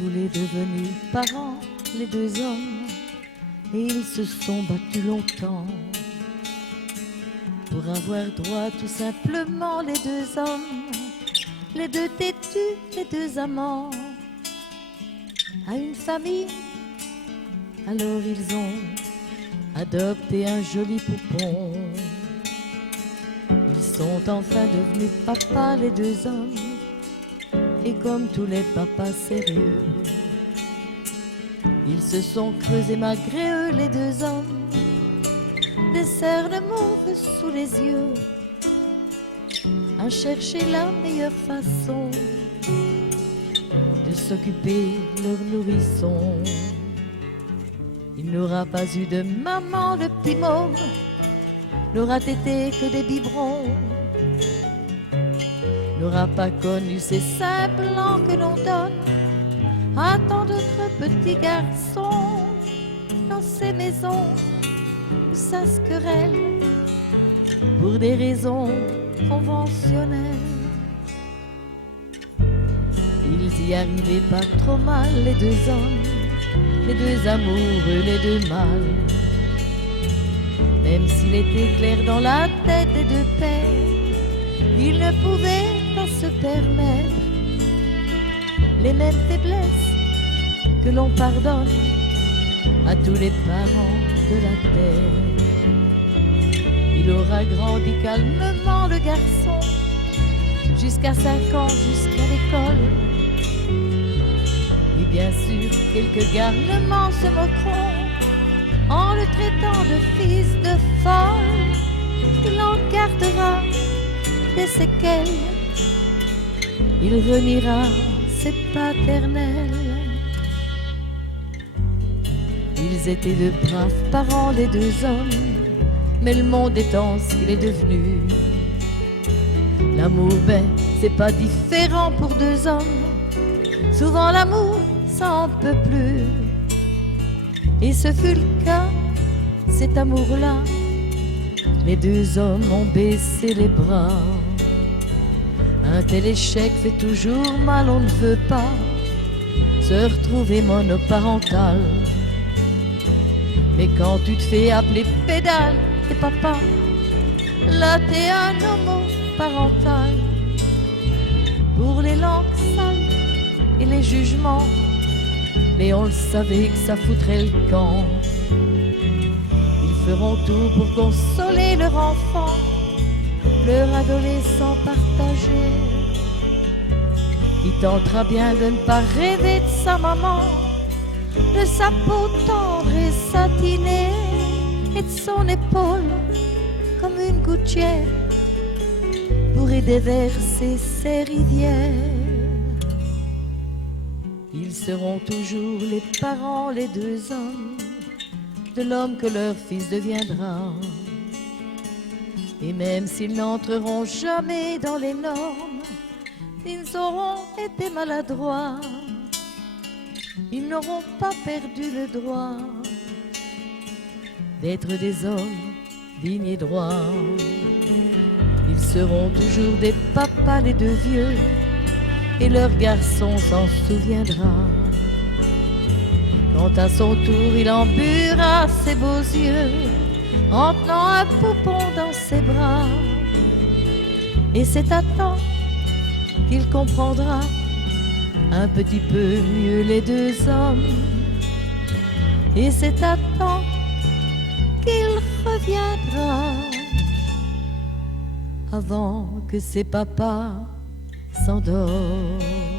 voulaient devenir parents, les deux hommes, et ils se sont battus longtemps pour avoir droit tout simplement, les deux hommes, les deux têtus, les deux amants, à une famille. Alors ils ont adopté un joli poupon. Ils sont enfin devenus papas, les deux hommes, et comme tous les papas sérieux, ils se sont creusés malgré eux, les deux hommes, des serres de mauve sous les yeux, à chercher la meilleure façon de s'occuper de leur nourrisson. Il n'aura pas eu de maman, le petit môme n'aura été que des biberons, n'aura pas connu ces seins blancs que l'on donne à tant d'autres petits garçons dans ces maisons où ça se querelle pour des raisons conventionnelles. Ils y arrivaient pas trop mal, les deux hommes, les deux amoureux, les deux mâles. Même s'il était clair dans la tête des deux pères, ils ne pouvaient pas se permettre les mêmes faiblesses que l'on pardonne à tous les parents de la terre. Il aura grandi calmement, le garçon, jusqu'à 5 ans, jusqu'à l'école. Oui, bien sûr, quelques garnements se moqueront en le traitant de fils de folle. Il en gardera des séquelles, il reniera ses paternels. Ils étaient de braves parents, les deux hommes, mais le monde étant ce qu'il est devenu, l'amour, ben, c'est pas différent pour deux hommes. Souvent l'amour, ça en peut plus. Et ce fut le cas, cet amour-là. Les deux hommes ont baissé les bras. Un tel échec fait toujours mal, on ne veut pas se retrouver monoparental. Mais quand tu te fais appeler pédale et papa, là t'es un homoparental. Pour les langues sales et les jugements, mais on le savait que ça foutrait le camp. Ils feront tout pour consoler leur enfant, leur adolescent partagé. Il tentera bien de ne pas rêver de sa maman, de sa peau tendre et satinée, et de son épaule comme une gouttière pour y déverser ses rivières. Ils seront toujours les parents, les deux hommes, de l'homme que leur fils deviendra. Et même s'ils n'entreront jamais dans les normes, ils auront été maladroits, ils n'auront pas perdu le droit d'être des hommes dignes et droits. Ils seront toujours des papas, les deux vieux, et leur garçon s'en souviendra. Quand à son tour il embuera ses beaux yeux en tenant un poupon dans ses bras, et c'est à temps qu'il comprendra un petit peu mieux les deux hommes, et c'est à temps qu'il reviendra avant que ses papas s'endorment.